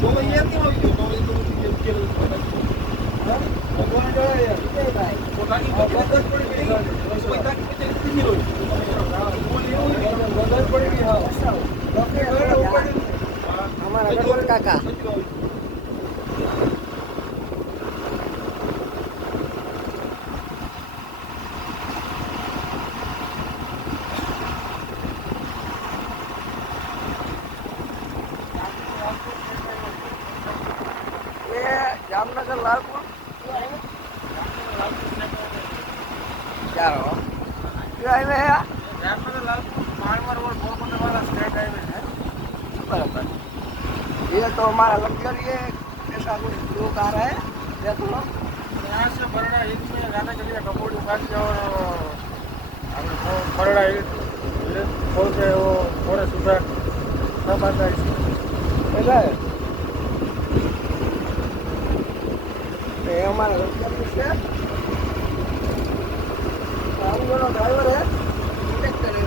तो ये क्यों हो गयो? तो ये तो के भगवान जो है भाई પોતાની મદદ પડી ગઈ કોઈ તાકી પચે નથી હોય મદદ પડી ગઈ હા અમારા ગણપત કાકા जामनगर लालपुर क्या हो क्या हाईवे है जामनगर लालपुर मारवाड़ रोड पोरबंदर वाला स्टेट हाईवे है बराबर ये तो हमारा लग्जरी है ऐसा कुछ लोग आ रहा है देख लो यहाँ से बरड़ा हिल में जाने के लिए कपोड़ी खाती और बरड़ा हिल खोल के वो थोड़े सुबह सब आता है ऐसा है ये हमारा लग्जरी है हम दोनों ड्राइवर है चेक करें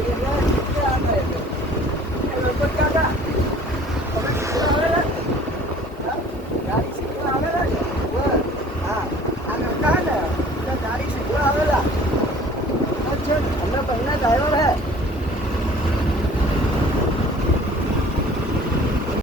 ये ना कितने आता है ये लगभग क्या था अबे कितना आवेला गाड़ी से कितना आवेला हाँ आगे कहाँ है गाड़ी से कितना आवेला अच्छा हमें पहला ड्राइवर है